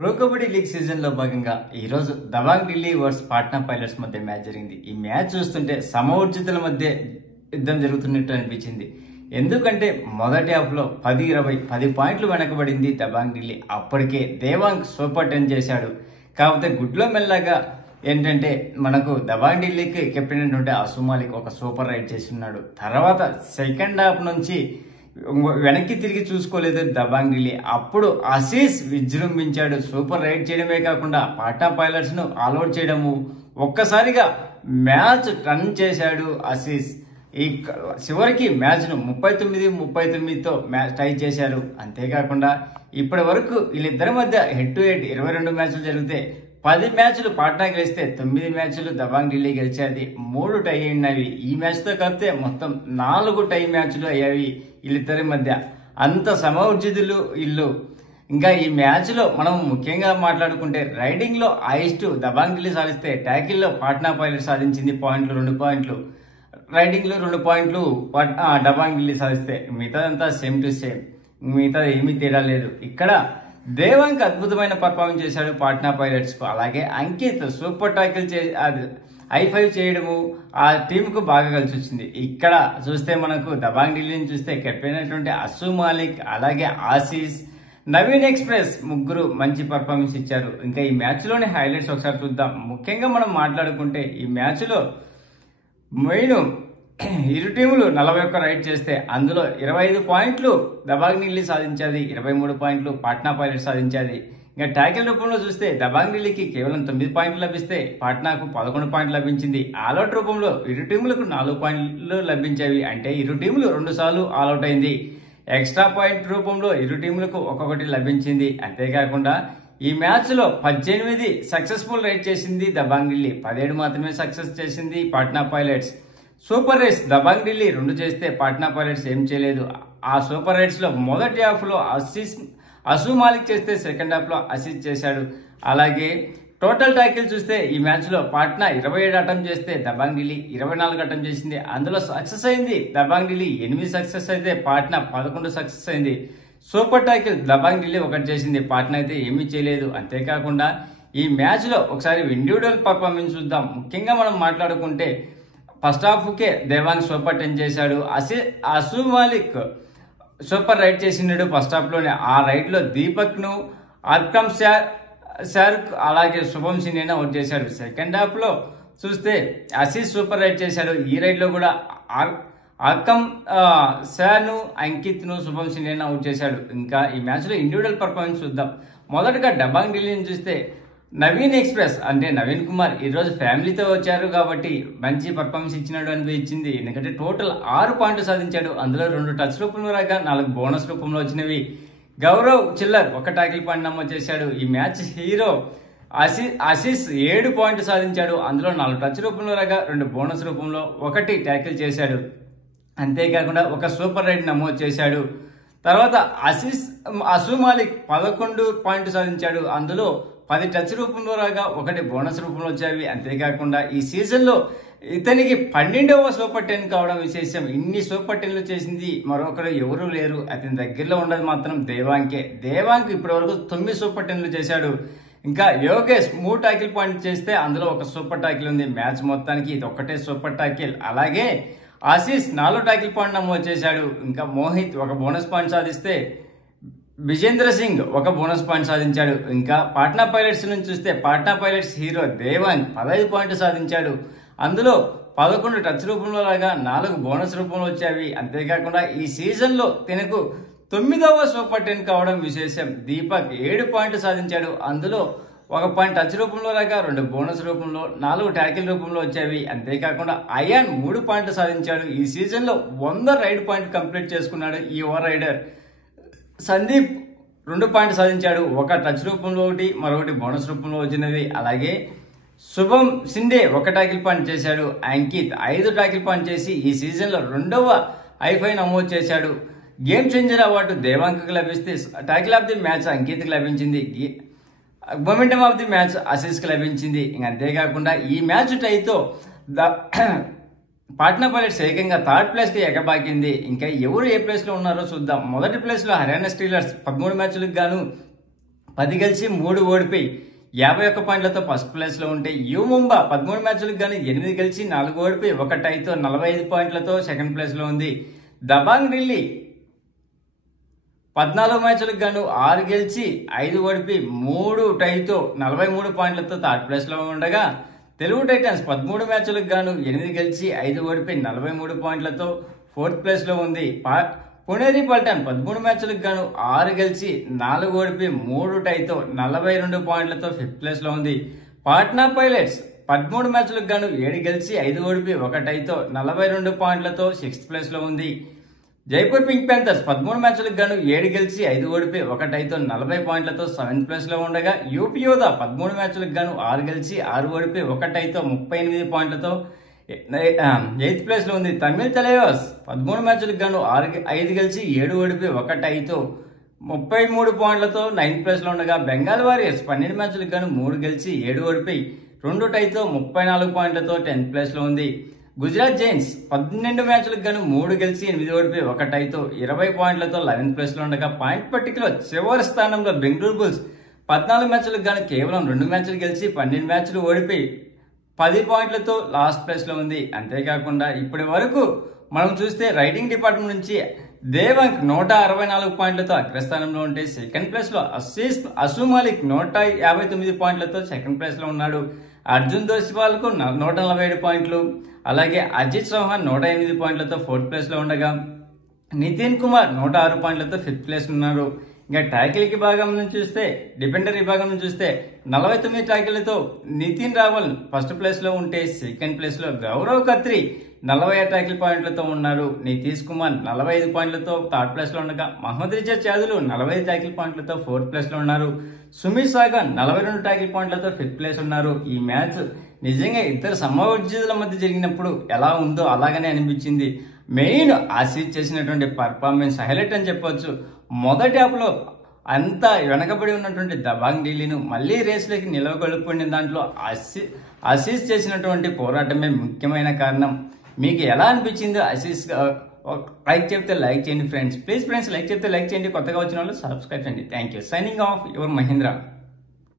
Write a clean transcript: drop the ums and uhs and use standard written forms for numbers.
Pro kabaddi league season లో భాగంగా ఈ రోజు దబాంగ్ ఢిల్లీ వర్సెస్ పాట్నా పైలట్స్ మధ్య మ్యాచ్ జరిగింది. ఈ మ్యాచ్ చూస్తుంటే సమవర్జితుల మధ్య యుద్ధం జరుగుతున్నట్టు అనిపించింది. ఎందుకంటే మొదటి హాఫ్ లో 10 పాయింట్లు వెనకబడింది దబాంగ్ ఢిల్లీ. అప్పటికే దేవాంగ్ సూపర్ 10 చేశాడు. కాకపోతే గుడ్లో మెల్లగా ఏంటంటే మనకు దబాంగ్ ఢిల్లీకి కెప్టెన్ అయినటువంటి అసు మాలిక్ ఒక సూపర్ రైడ్ చేసి ఉన్నాడు. తర్వాత సెకండ్ హాఫ్ నుంచి వెనక్కి తిరిగి చూసుకోలేదు దబాంగ్ ఢిల్లీ. అప్పుడు ఆసీస్ విజృంభించాడు. సూపర్ రైడ్ చేయడమే కాకుండా పాట్నా పైలట్స్ ను ఆల్అౌట్ చేయడము, ఒక్కసారిగా మ్యాచ్ టర్న్ చేశాడు ఆసీస్. ఈ చివరికి మ్యాచ్ ను 39-39తో మ్యాచ్ టై చేశారు. అంతేకాకుండా ఇప్పటి వరకు వీళ్ళిద్దరి మధ్య హెడ్ టు హెడ్ 22 మ్యాచ్లు జరిగితే 10 మ్యాచ్లు పాట్నా గెలిస్తే 9 మ్యాచ్లు దబాంగ్ ఢిల్లీ గెలిచేది, 3 టై అయినవి. ఈ మ్యాచ్ తో కలిపితే మొత్తం 4 టై మ్యాచ్లు అయ్యాయి వీళ్ళిద్దరి మధ్య. అంత సమవర్జితులు వీళ్ళు. ఇంకా ఈ మ్యాచ్ లో మనం ముఖ్యంగా మాట్లాడుకుంటే రైడింగ్ లో హైయెస్ట్ దబాంగ్ ఢిల్లీ సాధిస్తే, ట్యాకిల్ లో పాట్నా పైలట్ సాధించింది 2 పాయింట్లు, రైడింగ్ లో 2 పాయింట్లు దబాంగ్ ఢిల్లీ సాధిస్తే మిగతాదంతా సేమ్ టు సేమ్, మిగతా ఏమీ తేడా లేదు. ఇక్కడ దేవాంగ్ అద్భుతమైన పర్ఫార్మెన్స్ చేశాడు పాట్నా పైలట్స్ కు. అలాగే అంకిత్ సూపర్ టాకిల్ I5 చేయడము ఆ టీమ్ కు బాగా కలిసి వచ్చింది. ఇక్కడ చూస్తే మనకు దబాంగ్ ఢిల్లీని చూస్తే కెప్టెన్ అయినటువంటి అసు మాలిక్, అలాగే ఆసీస్, నవీన్ ఎక్స్ప్రెస్ ముగ్గురు మంచి పర్ఫార్మెన్స్ ఇచ్చారు. ఇంకా ఈ మ్యాచ్ లోని హైలైట్స్ ఒకసారి చూద్దాం. ముఖ్యంగా మనం మాట్లాడుకుంటే ఈ మ్యాచ్ లో మెయిన్ ఇరు టీములు 41 రైడ్ చేస్తే అందులో 25 పాయింట్లు దబాంగ్ ఢిల్లీ సాధించేది, 23 పాయింట్లు పాట్నా పైలట్ సాధించేది. ఇంకా ట్యాకిల్ రూపంలో చూస్తే దబాంగ్ ఢిల్లీకి కేవలం 9 పాయింట్లు లభిస్తే పాట్నాకు 11 పాయింట్లు లభించింది. ఆల్అౌట్ రూపంలో ఇరు టీములకు 4 పాయింట్లు లభించేవి. అంటే ఇరు టీములు 2 సార్లు ఆల్అౌట్ అయింది. ఎక్స్ట్రా పాయింట్ రూపంలో ఇరు టీములకు ఒక్కొక్కటి లభించింది. అంతేకాకుండా ఈ మ్యాచ్ లో 18 సక్సెస్ఫుల్ రైడ్ చేసింది దబాంగ్ ఢిల్లీ, 17 మాత్రమే సక్సెస్ చేసింది Patna pilots. Super rides Dabangg Delhi 2 చేస్తే పాట్నా పైలట్స్ ఏం చేయలేదు. ఆ సూపర్ రైడ్స్ లో మొదటి హాఫ్ లో అసు మాలిక్ చేస్తే సెకండ్ హాఫ్ లో ఆసీస్ చేశాడు. అలాగే టోటల్ ట్యాకిల్ చూస్తే ఈ మ్యాచ్ లో పాట్నా 27 అటెంప్ట్ చేస్తే దబాంగ్ ఢిల్లీ 24 అటెంప్ట్ చేసింది. అందులో సక్సెస్ అయింది దబాంగ్ ఢిల్లీ 8 సక్సెస్ అయితే పాట్నా 11 సక్సెస్ అయింది. సూపర్ టాకిల్ దబాంగ్ ఢిల్లీ 1 చేసింది, పాట్నా అయితే ఏమీ చేయలేదు. అంతేకాకుండా ఈ మ్యాచ్ లో ఒకసారి ఇండివిజువల్ పర్ఫార్మెన్స్ చూద్దాం. ముఖ్యంగా మనం మాట్లాడుకుంటే ఫస్ట్ హాఫ్ కే దేవాంగ్ సూపర్ 10 చేశాడు. అసు మాలిక్ సూపర్ రైడ్ చేసినాడు ఫస్ట్ హాఫ్ లోనే. ఆ రైడ్ లో దీపక్ ను, అర్కమ్ శార్క్, అలాగే శుభం సింగ్ అవుట్ చేశాడు. సెకండ్ హాఫ్ లో చూస్తే ఆసీస్ సూపర్ రైడ్ చేశాడు. ఈ రైడ్ లో కూడా అర్కమ్ శాను, అంకిత్ ను, శుభం సింగ్ అవుట్ చేశాడు. ఇంకా ఈ మ్యాచ్ లో ఇండివిజువల్ పర్ఫార్మెన్స్ చూద్దాం. మొదటగా దబాంగ్ ఢిల్లీని చూస్తే నవీన్ ఎక్స్ప్రెస్ అంటే నవీన్ కుమార్ ఈ రోజు ఫ్యామిలీతో వచ్చారు కాబట్టి మంచి పర్ఫార్మెన్స్ ఇచ్చినాడు అనిపించింది. ఎందుకంటే టోటల్ 6 పాయింట్లు సాధించాడు. అందులో 2 టచ్ రూపంలో రాగా 4 బోనస్ రూపంలో వచ్చినవి. గౌరవ్ చిల్లర్ 1 టాకిల్ పాయింట్ నమోదు చేశాడు. ఈ మ్యాచ్ హీరో ఆసీస్ 7 పాయింట్లు సాధించాడు. అందులో 4 టచ్ రూపంలో రాగా 2 బోనస్ రూపంలో 1 టాకిల్ చేశాడు. అంతేకాకుండా 1 సూపర్ రైడ్ నమోదు చేశాడు. తర్వాత అసు మాలిక్ 11 పాయింట్లు సాధించాడు. అందులో 10 టచ్ రూపంలో రాగా 1 బోనస్ రూపంలో వచ్చేవి. అంతేకాకుండా ఈ సీజన్ లో ఇతనికి 12వ సూపర్ 10 కావడం విశేషం. ఇన్ని సూపర్ 10లు చేసింది మరొకరు ఎవరూ లేరు. అతని దగ్గరలో ఉన్నది మాత్రం దేవాంకే. దేవాంగ్ ఇప్పటి వరకు 9 సూపర్ 10లు చేశాడు. ఇంకా యోగేష్ 3 టాకిల్ పాయింట్ చేస్తే అందులో 1 సూపర్ టాకిల్ ఉంది. మ్యాచ్ మొత్తానికి ఇది ఒక్కటే సూపర్ టాకిల్. అలాగే ఆసీస్ 4 టాకిల్ పాయింట్ నమోదు చేశాడు. ఇంకా మోహిత్ 1 బోనస్ పాయింట్ సాధిస్తే విజేంద్ర సింగ్ 1 బోనస్ పాయింట్ సాధించాడు. ఇంకా పాట్నా పైలట్స్ నుంచి చూస్తే పాట్నా పైలట్స్ హీరో దేవాంగ్ 15 పాయింట్లు సాధించాడు. అందులో 11 టచ్ రూపంలో లాగా 4 బోనస్ రూపంలో వచ్చేవి. అంతేకాకుండా ఈ సీజన్ లో తనకు 9వ సూపర్ 10 కావడం విశేషం. దీపక్ 7 పాయింట్లు సాధించాడు. అందులో 1 పాయింట్ టచ్ రూపంలో రాగా 2 బోనస్ రూపంలో, 4 ట్యాకిల్ రూపంలో వచ్చేవి. అంతేకాకుండా అయాన్ 3 పాయింట్లు సాధించాడు. ఈ సీజన్ లో 100 రైడ్ పాయింట్ కంప్లీట్ చేసుకున్నాడు ఈ ఓవర్ రైడర్. సందీప్ 2 పాయింట్లు సాధించాడు. 1 టచ్ రూపంలో, మరొకటి బోనస్ రూపంలో వచ్చినవి. అలాగే శుభం సిండే 1 టాకిల్ పాయింట్ చేశాడు. అంకిత్ 5 టాకిల్ పాయింట్ చేసి ఈ సీజన్ లో 2వ I5 నమోదు చేశాడు. గేమ్ చేంజర్ అవార్డు దేవాంగ్కి లభిస్తే టాకిల్ ఆఫ్ ది మ్యాచ్ అంకిత్కి లభించింది. మొమెంటమ్ ఆఫ్ ది మ్యాచ్ ఆసీస్కి లభించింది. అంతేకాకుండా ఈ మ్యాచ్ టైతో పాట్నా పైలట్స్ ఏకంగా 3rd ప్లేస్ కి ఎగబాకింది. ఇంకా ఎవరు ఏ ప్లేస్ లో ఉన్నారో చూద్దాం. మొదటి ప్లేస్ లో హర్యానా స్టీలర్స్ 13 మ్యాచ్లకు గాను 10 గెలిచి 3 ఓడిపోయి 51 పాయింట్లతో ఫస్ట్ ప్లేస్ లో ఉంటే యు ముంబా 13 మ్యాచ్లకు గాను 8 గెలిచి 4 ఓడిపోయి 1 టైతో 45 పాయింట్లతో సెకండ్ ప్లేస్ లో ఉంది. దబాంగ్ ఢిల్లీ 14 మ్యాచ్లకు గాను 6 గెలిచి 5 ఓడిపోయి 3 టైతో 43 పాయింట్లతో థర్డ్ ప్లేస్ లో ఉండగా తెలుగు టైటన్స్ 13 మ్యాచ్లకు గాను 8 గెలిచి 5 ఓడిపోయి 43 పాయింట్లతో ఫోర్త్ ప్లేస్ లో ఉంది. పుణేరి పల్టన్ 13 మ్యాచ్లకు గాను 6 గెలిచి 4 ఓడిపోయి 3 టైతో 42 పాయింట్లతో ఫిఫ్త్ ప్లేస్ లో ఉంది. పాట్నా పైలట్స్ 13 మ్యాచ్లకు గాను 7 గెలిచి 5 ఓడిపోయి 1 టైతో 42 పాయింట్లతో సిక్స్త్ ప్లేస్ లో ఉంది. జైపూర్ పింక్ ప్యాంథర్స్ 13 మ్యాచ్లకు గాను 7 గెలిచి 5 ఓడిపోయి 1 టైతో 40 పాయింట్లతో సెవెంత్ ప్లేస్ లో ఉండగా యూపీ యోధా 13 మ్యాచ్లకు గాను 6 గెలిచి 6 ఓడిపోయి 1 టైతో 38 పాయింట్లతో ఎయిత్ ప్లేస్ లో ఉంది. తమిళ తలైవాస్ 13 మ్యాచ్లకు గాను 5 గెలిచి 7 ఓడిపోయి 1 టైతో 33 పాయింట్లతో నైన్త్ ప్లేస్ లో ఉండగా బెంగాల్ వారియర్స్ 12 మ్యాచ్లకు గాను 3 గెలిచి 7 ఓడిపోయి 2 టైతో 34 పాయింట్లతో 10th ప్లేస్ లో ఉంది. గుజరాత్ జైంట్స్ 12 మ్యాచ్లకు గాను 3 గెలిచి 8 ఓడిపోయి 1 టైతో 20 పాయింట్లతో 11th ప్లేస్ లో ఉండగా పాయింట్ పట్టికలో చివరి స్థానంలో బెంగళూరు బుల్స్ 14 మ్యాచ్లకు గాను కేవలం 2 మ్యాచ్లు గెలిచి 12 మ్యాచ్లు ఓడిపోయి 10 పాయింట్లతో లాస్ట్ ప్లేస్ లో ఉంది. అంతేకాకుండా ఇప్పటి వరకు మనం చూస్తే రైటింగ్ డిపార్ట్మెంట్ నుంచి దేవంక్ 164 పాయింట్లతో అగ్రస్థానంలో ఉంటే సెకండ్ ప్లేస్ లో అసు మాలిక్ 159 పాయింట్లతో సెకండ్ ప్లేస్ లో ఉన్నాడు. అర్జున్ దోసివాల్కు 147 పాయింట్లు, అలాగే అజిత్ చౌహాన్ 108 పాయింట్లతో ఫోర్త్ ప్లేస్ లో ఉండగా నితిన్ కుమార్ 106 పాయింట్లతో ఫిఫ్త్ ప్లేస్ ఉన్నారు. ఇంకా ట్యాకిల్ విభాగం నుంచి చూస్తే డిఫెండర్ విభాగం నుంచి చూస్తే 49 ట్యాకిళ్లతో నితిన్ రావల్ ఫస్ట్ ప్లేస్ లో ఉంటే సెకండ్ ప్లేస్ లో గౌరవ్ ఖత్రి 40 ట్యాకిల్ పాయింట్లతో ఉన్నారు. నితీష్ కుమార్ 45 పాయింట్లతో థర్డ్ ప్లేస్ లో ఉండగా మహమ్మద్ రిజా చాదులు 45 ట్యాకిల్ పాయింట్లతో ఫోర్త్ ప్లేస్ లో ఉన్నారు. సుమిత్ సాగన్ 42 ట్యాకిల్ పాయింట్లతో ఫిఫ్త్ ప్లేస్ ఉన్నారు. ఈ మ్యాచ్ నిజంగా ఇద్దరు సమవర్జితుల మధ్య జరిగినప్పుడు ఎలా ఉందో అలాగనే అనిపించింది. మెయిన్ ఆసీస్ చేసినటువంటి పర్ఫార్మెన్స్ హైలైట్ అని చెప్పొచ్చు. మొదటి హాఫ్లో అంతా వెనకబడి ఉన్నటువంటి దబాంగ్ ఢిల్లీను మళ్ళీ రేసులోకి నిలవగొల్పుకునే దాంట్లో ఆసీస్ చేసినటువంటి పోరాటమే ముఖ్యమైన కారణం. మీకు ఎలా అనిపించిందో ఆసీస్ లైక్ చెప్తే లైక్ చేయండి ఫ్రెండ్స్. ప్లీజ్ ఫ్రెండ్స్ లైక్ చెప్తే లైక్ చేయండి. కొత్తగా వచ్చిన వాళ్ళు సబ్స్క్రైబ్ చేయండి. Thank you. Signing off your Mahindra.